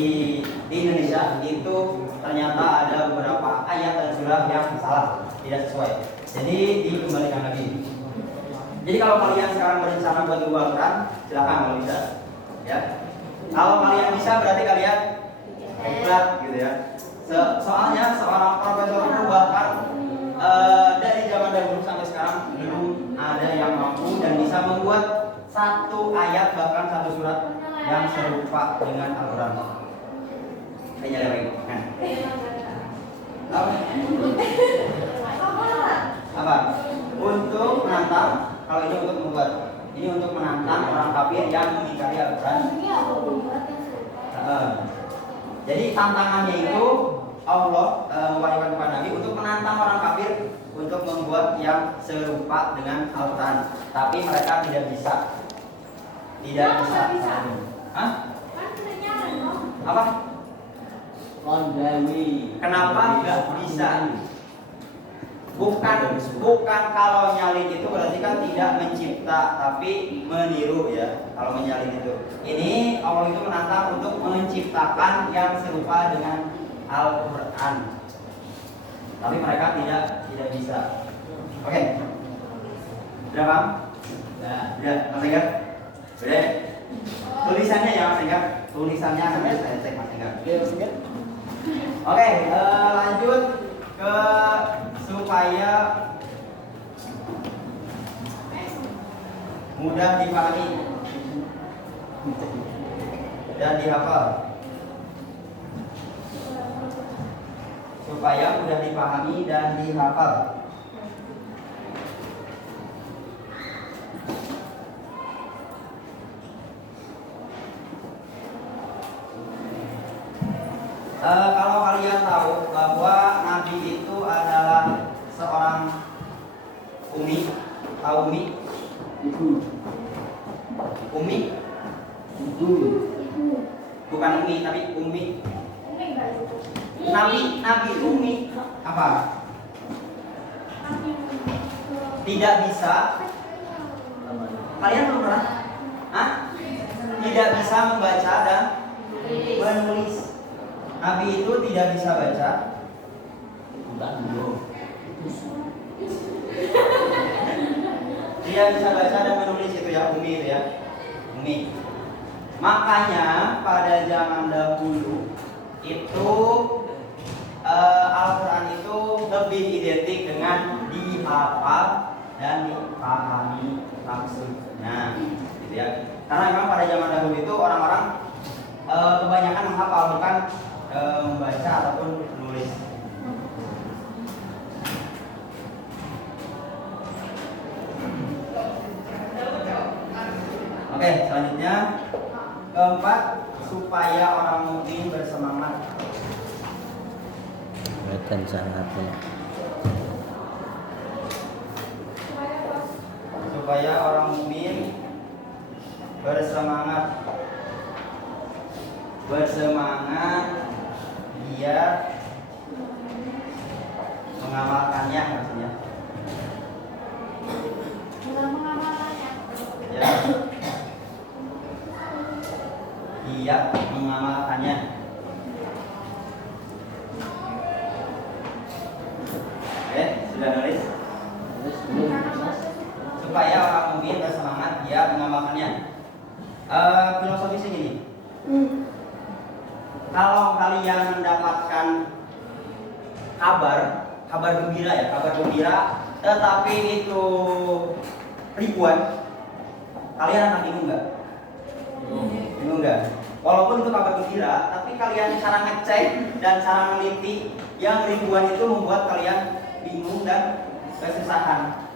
di Indonesia itu ternyata ada beberapa ayat dan surah yang salah, tidak sesuai. Jadi dikembalikan lagi. Jadi kalau kalian sekarang berencana buat ubah Al-Quran, silakan kalau bisa. Ya. Kalau kalian bisa berarti kalian hebat gitu ya. Soalnya seorang profesor itu bahkan dari zaman dahulu sampai sekarang belum ada yang mampu dan bisa membuat satu ayat bahkan satu surat yang serupa dengan Al-Quran. Penyelewengan. Apa? Untuk menantang, kalau ini untuk membuat, ini untuk menantang orang kafir yang mengingkari Al-Quran. Jadi tantangannya itu Allah mewahyukan kepada Nabi untuk menantang orang kafir untuk membuat yang serupa dengan Al-Quran. Tapi mereka tidak bisa. Tidak bisa. Hah? Apa? Kondawi. Kenapa nggak bisa? bukan kalau nyalin itu berarti kan tidak mencipta tapi meniru ya. Kalau menyalin itu, ini Allah itu menantang untuk menciptakan yang serupa dengan Al-Quran, tapi mereka tidak bisa. Oke, udah paham? Udah, Mas Enggar? Udah. Tulisannya ya Mas Enggar, tulisannya nanti saya cek Mas Enggar. Oke, lanjut ke supaya mudah dipahami dan dihafal. Supaya mudah dipahami dan dihafal. Kalau kalian tahu bahwa Nabi itu adalah seorang umi, tahu umi? Umi? Bukan umi, tapi umi. Nabi umi apa? Tidak bisa. Kalian belum pernah? Hah? Tidak bisa membaca dan menulis. Nabi itu tidak bisa baca. Tidak bisa baca dan menulis itu ya, umi itu ya. Umi. Makanya pada zaman dahulu itu Al-Quran itu lebih identik dengan dihafal dan dipahami maksudnya, gitu ya. Karena memang pada zaman dahulu itu orang-orang kebanyakan menghafal, bukan membaca ataupun menulis. Oke, selanjutnya keempat, supaya orang mukmin bersemangat. Dan sangatnya. Supaya orang mukmin bersemangat. Dia mengamalkannya maksudnya. Ya. Dia mengamalkannya. Oke, sudah nulis? Supaya orang mukmin bersemangat dia mengamalkannya. Filosofisnya gini. Kalau kalian mendapatkan kabar gembira ya, kabar gembira, tetapi itu ribuan, kalian akan bingung nggak? Bingung nggak? Walaupun itu kabar gembira, tapi kalian cara ngecek dan cara meneliti yang ribuan itu membuat kalian bingung dan kesusahan.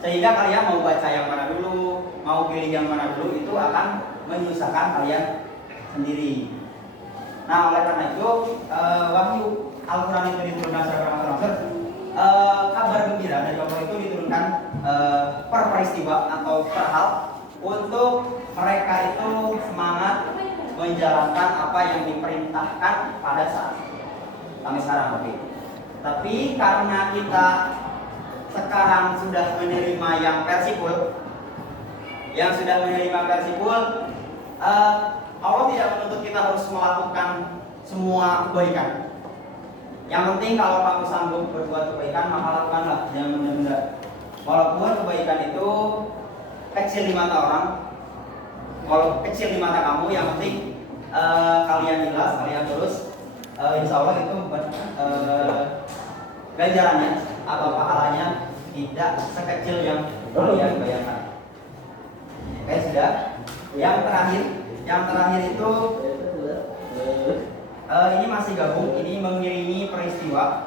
Sehingga kalian mau baca yang mana dulu, mau pilih yang mana dulu, itu akan menyusahkan kalian sendiri. Nah, oleh karena itu wahyu Al-Quran itu diturunkan secara langsung. Kabar gembira dari Allah itu diturunkan per peristiwa atau per hal untuk mereka itu semangat menjalankan apa yang diperintahkan pada saat sampai sekarang. Tapi karena kita sekarang sudah menerima yang versi full, Allah tidak menuntut kita harus melakukan semua kebaikan. Yang penting kalau kamu sanggup berbuat kebaikan, maka lakukanlah, jangan menunda. Walaupun kebaikan itu kecil di mata orang, kalau kecil di mata kamu, yang penting kalian ikhlas, kalian terus, insya Allah itu ganjarannya atau pahalanya tidak sekecil yang kalian bayangkan. Oke, sudah. Yang terakhir itu ini masih gabung, ini mengiringi peristiwa.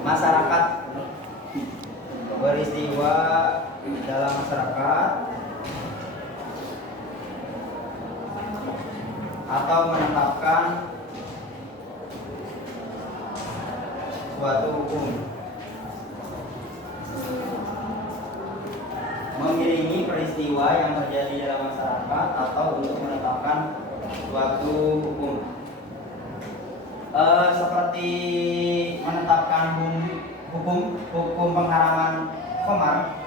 Masyarakat, peristiwa dalam masyarakat atau menetapkan suatu hukum. Mengiringi peristiwa peristiwa yang terjadi dalam masyarakat atau untuk menetapkan suatu hukum. Seperti menetapkan hukum pengharaman khamar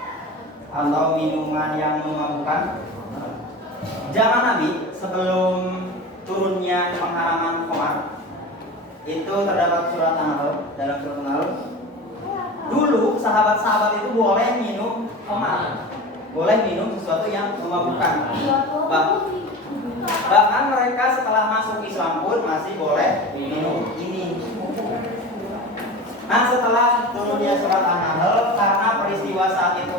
atau minuman yang memabukkan. Zaman Nabi sebelum turunnya pengharaman khamar itu terdapat surat An-Nahl. Dalam surat An-Nahl dulu sahabat-sahabat itu boleh minum khamar, boleh minum sesuatu yang memabukkan. Bahkan mereka setelah masuk Islam pun masih boleh minum ini. Nah, setelah turunnya surat An-Nahl, karena peristiwa saat itu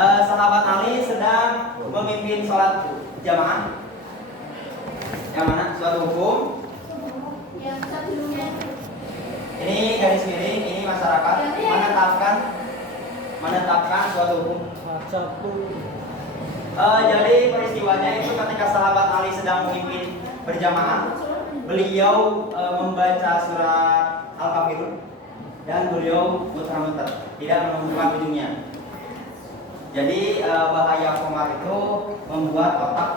sahabat Ali sedang memimpin sholat jamaah. Yang mana? Suatu hukum. Ini garis miring, ini masyarakat menetapkan suatu hukum. Jadi peristiwanya itu ketika sahabat Ali sedang memimpin berjamaah, beliau membaca surat Al-Kafirun dan beliau muter-muter, tidak menemukan ujungnya. Jadi bahaya khamar itu membuat otak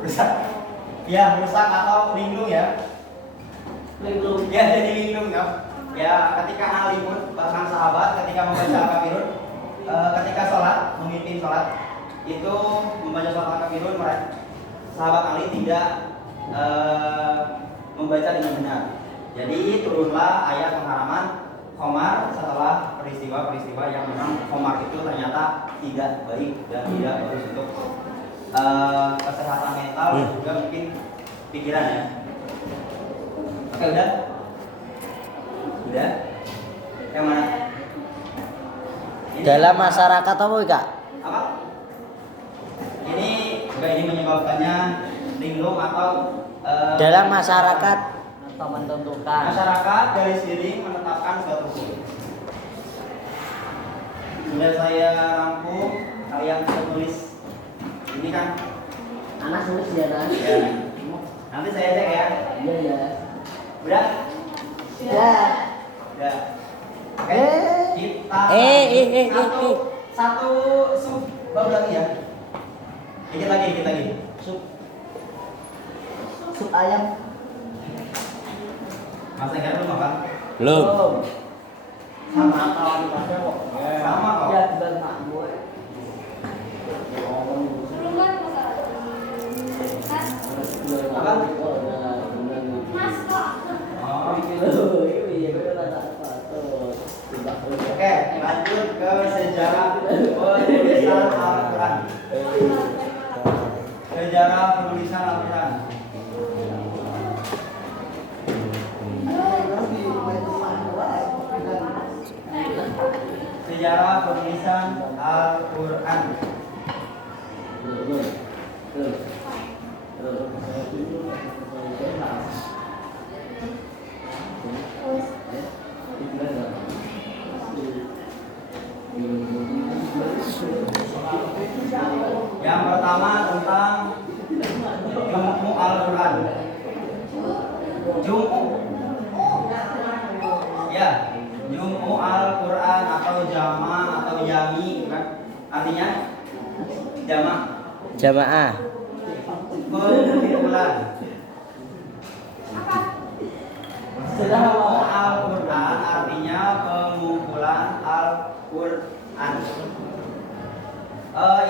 rusak. Ya, rusak atau linglung ya. Ya, jadi linglung ya. Ketika Ali pun bahkan sahabat ketika membaca Al-Kafirun, ketika sholat, memimpin sholat itu membaca surat Al-Kafirun, sahabat Ali tidak membaca dengan benar. Jadi turunlah ayat pengharaman khamar setelah peristiwa-peristiwa yang memang khamar itu ternyata tidak baik dan tidak bagus untuk kesehatan mental dan juga mungkin pikiran ya. Oke, udah? Yang mana? Dalam masyarakat apa Kak? Apa? Ini menyebabkannya linglung atau Dalam masyarakat atau menentukan. Masyarakat garis miring menetapkan suatu hukum. Sudah saya rangkum, kalian bisa tulis. Ini kan Anak tulis ya kan? ya. Nanti saya cek ya. Iya ya. Udah? Ya. Udah. Oke. Kita satu sub bab lagi ya. Dikit lagi. Sup ayam. Mas Enggar belum makan? Belum. Sama. Ya. Sama kok. Ya di mak gue. Sulungan masalah. Apa? Mas kok. Oh. Iya betul tak apa tuh. Oke, lanjut ke sejarah penulisan Al-Quran. Sejarah penulisan Al-Quran. Sejarah penulisan Al-Quran. Yang pertama tentang Jum'u Al-Quran. Jum'u. Ya, Jum'u Al-Quran atau jama atau jami kan? Artinya Jamaah. Pengumpulan. Jum'u Al-Quran artinya pengumpulan Al-Quran.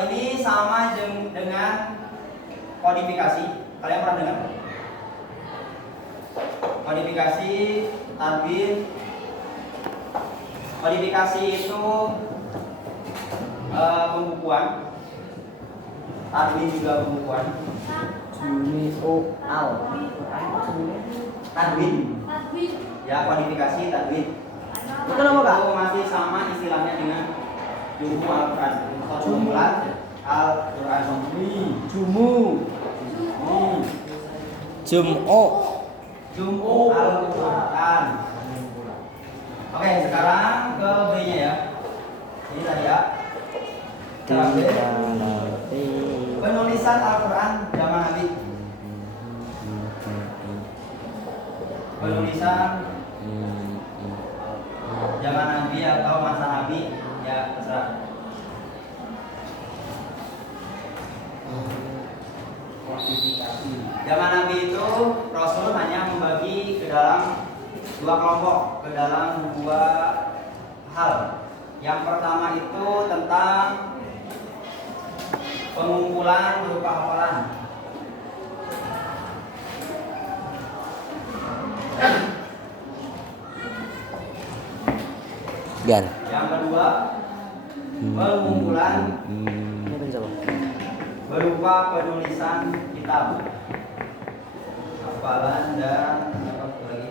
Ini sama dengan kodifikasi. Kalian pernah dengar? Kodifikasi, tadwin. Kodifikasi itu pembukuan. Tadwin juga pembukuan. Tadwin. Ya, kodifikasi, tadwin. Itu nama Kak? Itu masih sama istilahnya dengan Jum'u Al-Quran. Pengumpulan Al-Quran. Jum'u Al-Quran. Oke, sekarang ke B-nya ya. Ini tadi ya. Penulisan Al-Quran zaman Nabi. Penulisan zaman Nabi atau masa Nabi ya. sastra. Zaman Nabi itu Rasul hanya membagi ke dalam dua kelompok, ke dalam dua hal. Yang pertama itu tentang pengumpulan berupa hafalan. Gan. Yang kedua pengumpulan berupa penulisan kitab, hafalan dan apa lagi?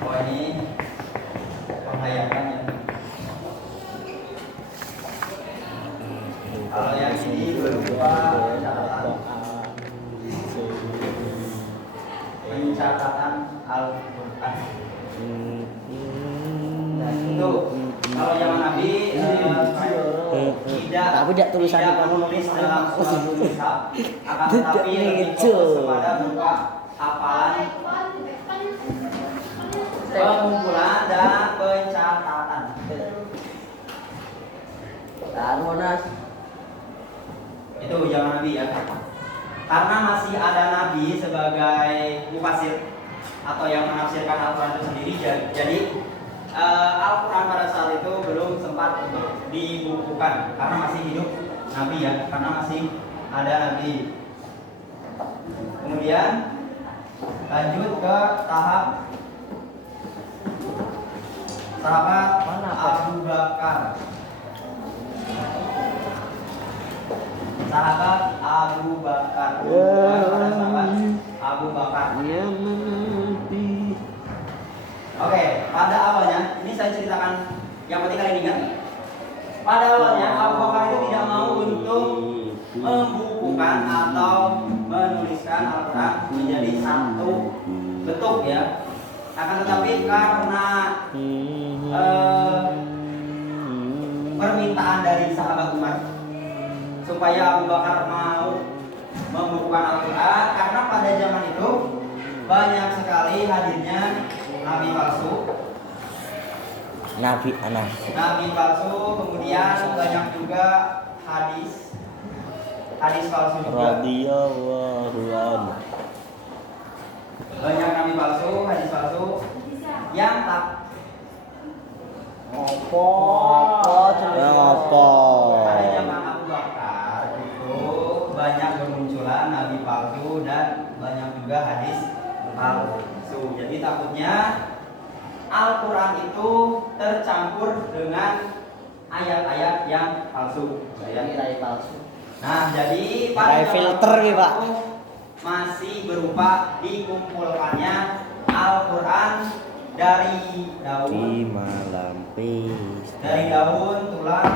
Oh ini penghayatan ya. Kalau yang ini berupa pencatatan Al-Quran. Itu kalau zaman Nabi tidak tulisan di kamu menulis dalam suatu kitab, akan tetapi lebih fokus kepada berupa hafalan, pengumpulan dan pencatatan. Monas. Itu zaman Nabi ya. Karena masih ada Nabi sebagai mufasir atau yang menafsirkan Al-Quran itu sendiri, jadi Al-Quran pada saat itu belum sempat untuk dibukukan karena masih hidup Nabi ya, karena masih ada Nabi. Kemudian lanjut ke tahap sahabat Abu Bakar. Sahabat Abu Bakar. Sahabat Abu Bakar. Oke, pada awalnya ini saya ceritakan yang penting kalian ingat. Pada awalnya Abu Bakar itu tidak mau untuk membukukan atau menuliskan Al-Quran menjadi satu bentuk ya. Akan tetapi karena permintaan dari sahabat Umar supaya Abu Bakar mau membukukan Al-Quran, karena pada zaman itu banyak sekali hadirnya nabi palsu, nabi palsu, kemudian banyak juga hadis palsu juga. Banyak nabi palsu, hadis palsu yang tak pada zaman Abu Bakar itu banyak bermunculan nabi palsu dan banyak juga hadis palsu. Jadi takutnya Al-Quran itu tercampur dengan ayat-ayat yang palsu. Nah, jadi pada filter nih, Pak. masih berupa dikumpulkannya Al-Quran dari daun, tulang,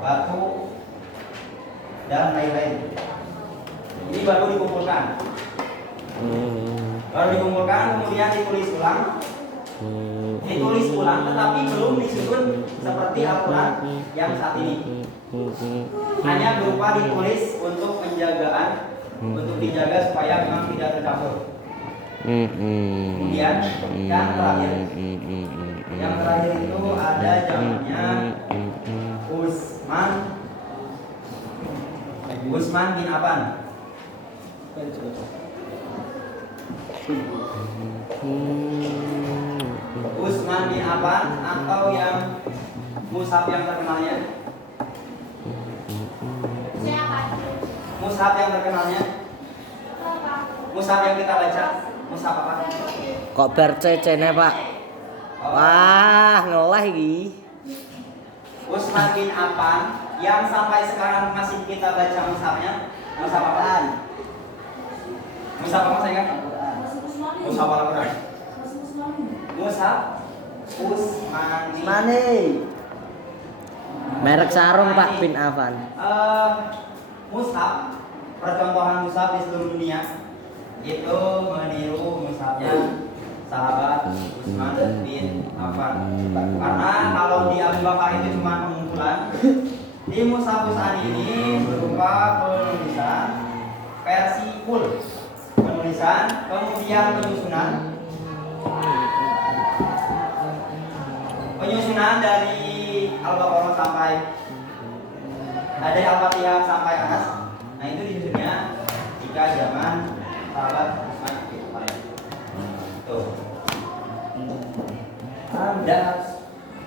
batu, dan lain-lain. Ini baru dikumpulkan. Kemudian ditulis ulang, tetapi belum disusun seperti Al-Quran yang saat ini. Hanya berupa ditulis untuk penjagaan, untuk dijaga supaya memang tidak tercampur. Kemudian yang terakhir itu ada zamannya Utsman bin Affan. Utsman bin Affan atau yang mushaf yang terkenalnya. Mushaf yang terkenalnya. Mushaf yang kita baca. Mushaf apa? Kok bercecene, Pak? Wah, ngelah iki. Utsman bin Affan yang sampai sekarang masih kita baca mushafnya. Mushaf apaan? Mushaf apa saya kan? Mushaf Al-Quran. Mushaf Utsmani. Merek sarung Pak bin Affan. Mushaf, percontohan mushaf di seluruh dunia itu meniru mushafnya sahabat Utsman bin Affan. Karena kalau di Abu Bakar itu cuma pengumpulan, di mushaf Utsmani ini berupa penulisan versi full penulisan, kemudian penyusunan dari Al-Baqarah sampai dari Al-Fatihah sampai Anas. Nah itu disusunnya jika zaman sahabat Utsman bin Affan. Tuh. Udah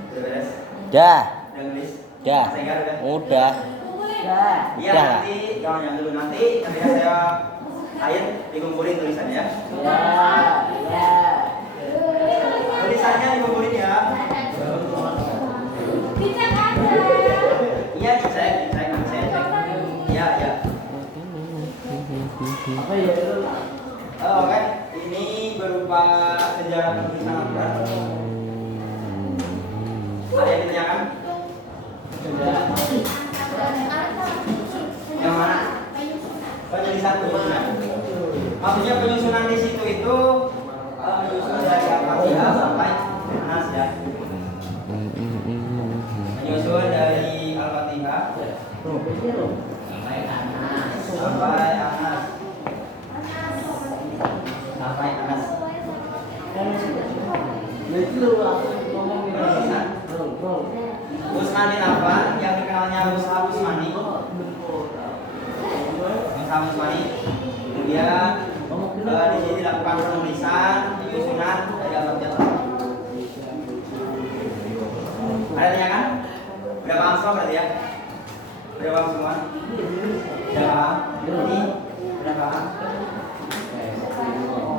beres. Dah. Udah nulis. Dah. Sehingga Udah. Iya Udah. nanti jangan dulu nanti ketika saya air dikumpulin tulisannya ya. Tulisannya dikumpulin ya. Dicek aja. Iya dicek. Iya. Apa ya itu? Oke, ini berupa sejarah penulisan Al-Quran. Ada yang ditanyakan? Yang mana? Penulisan. Maksudnya penyusunan di situ itu menyusun dari Al-Fatihah sampai Anas ya. Menyusun dari Al-Fatihah sampai Anas. Penulisan Utsman bin Affan yang dikenalnya Mushaf Utsmani. Mushaf Utsmani. Kemudian di sini dilakukan penulisan, penyusunan dari Al-Fatihah. Ada tanyakan? Udah paham semua berarti ya? Udah paham semua? Udah paham? Ini udah paham?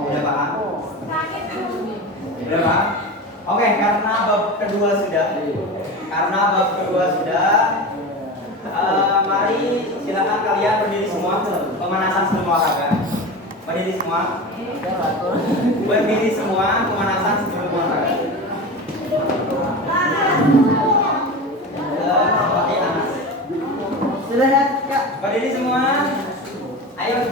Udah paham? Udah paham? Oke, karena bab kedua sudah. Mari silakan kalian berdiri semua. Pemanasan sebelum olahraga. Berdiri semua. Pemanasan sebelum olahraga. Silakan Kak. Berdiri semua. Ayo.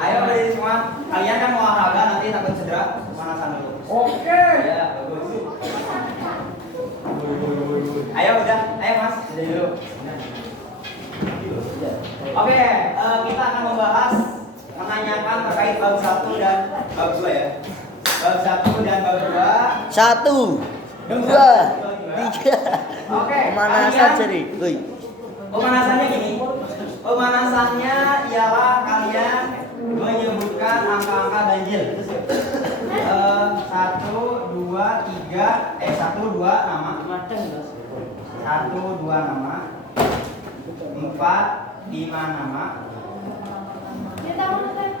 Ayo berdiri semua. Kalian kan mau olahraga nanti takut cedera, pemanasan dulu. Oke. Ya, bagus. Ayo udah, ayo Mas, jadi dulu. Oke, kita akan membahas menanyakan terkait bab 1 dan bab 2 ya. Bab 1 dan bab 2. 1 2 3. Oke. Pemanasan jadi. Woi. Pemanasannya gini. Pemanasannya ialah kalian menyebutkan angka-angka ganjil. 1 2 3 1 2 nama. 1 2 nama. 4 5 nama.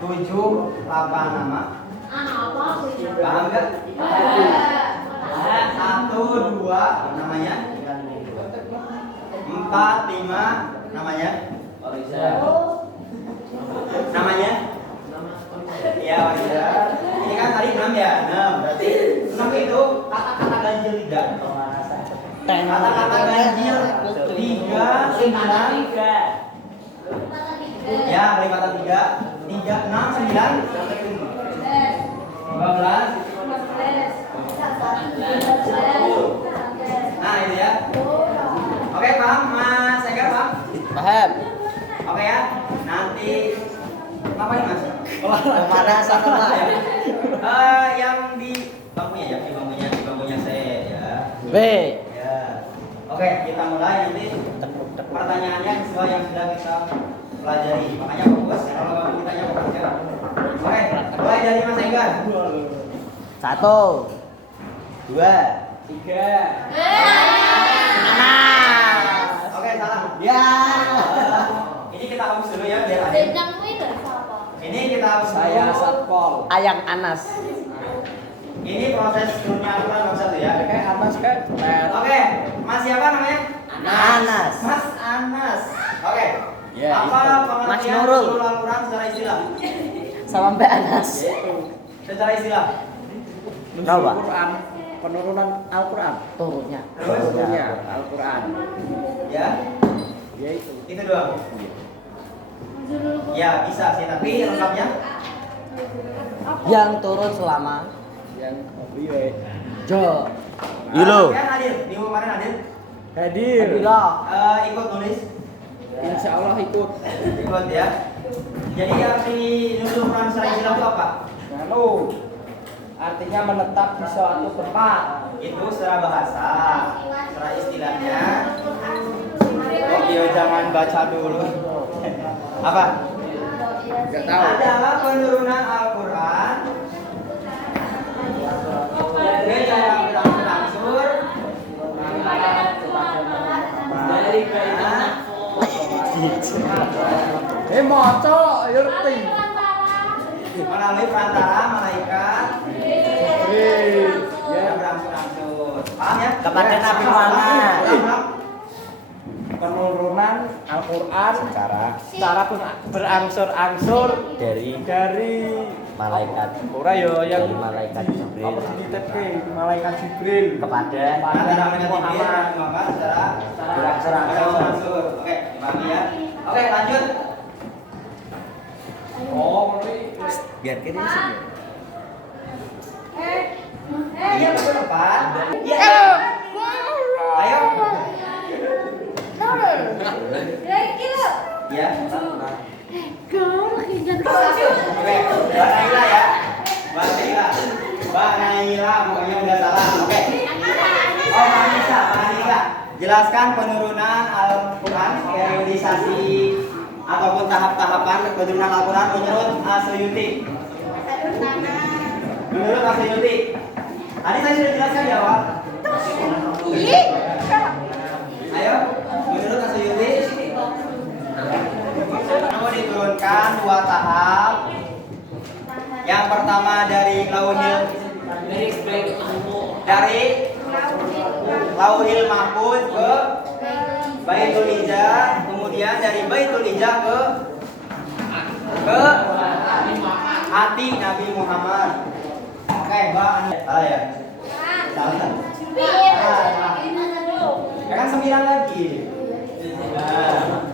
7 8 nama. Paham enggak? 1 2 namanya. 4 5 namanya. Namanya? Ya, Warida. Ini kan tadi 6 ya. 6 berarti 6 itu kata-kata ganjil 3. Kata-kata ganjil 3 9. Ya, kelipatan 3 6 9 12. Nah, itu ya. Oke, paham Mas Ega, paham? Paham. Oke ya. Nanti apa nih Mas? Pemanasan apa? Yang di bangkunya ya, di bangkunya saya ya. B. Ya. Oke, kita mulai nanti pertanyaannya sesuai yang sudah kita pelajari. Makanya fokus, kalau nggak mau ditanya fokus ya. Oke, mulai dari Mas Enggar. 1 2 3. Oke, salah. Ya. Ini kita hapus dulu ya biar adil. Ini kita hapus dulu. Saya Satpol. Ayang Anas. Ini proses turunnya Al-Quran bab 1 ya. Kayak Anas kan? Oke, Mas siapa namanya? Anas. Mas Anas. Oke. Ya, Apa itu. pengertian Mas Nurul. seluruh Al-Quran secara istilah? Sampai Anas. Secara istilah. Coba. Penurunan Al-Quran. Turunnya. Turunnya Al-Quran. Ya, Ya itu. itu doang. Ya bisa sih, tapi lengkapnya Yang turun selama Yang piye? Jo. Yulo. Kalian hadir, minggu kemarin hadir. Hadir. Bila. Ikut nulis. Insya Allah ikut. Ikut ya. Jadi arti nuzul Quran secara istilah itu apa? Lalu artinya menetap di suatu tempat. Itu secara bahasa. Secara istilahnya. Oh iya, jangan baca dulu. Apa? Enggak tahu. Adalah penurunan Al-Quran secara berangsur-angsur Moco, ngerti. melalui perantara malaikat yang berangsur-angsur. Paham ya? Kepada Nabi Muhammad. Penurunan Al-Quran secara berangsur-angsur dari malaikat ora yo yang dari malaikat Jibril apa sih ditepke malaikat Jibril kepada Antara Muhammad secara berangsur-angsur. Oke, paham ya? Oke, lanjut. oh ini biar kini sih. Iya, ke depan. Iya. Ayo. Ya. Oke, Mbak Naila ya. Mbak Naila, pokoknya udah salah. Oke. Oh, Mbak Anissa. Jelaskan penurunan Al-Quran, periodisasi ataupun tahap-tahapan penurunan Al-Quran menurut Asyuyuti. Menurut Asyuyuti. Tadi saya sudah jelaskan di awal. Ayo, menurut Asyuyuti. Diturunkan 2 tahap. Yang pertama dari Lauhil Mahfuz ke Baitul Izzah, kemudian dari Baitul Izzah ke hati Nabi Muhammad. Oke, Mbak. Salah ya? Salah. Ya kan 9 lagi. Nah.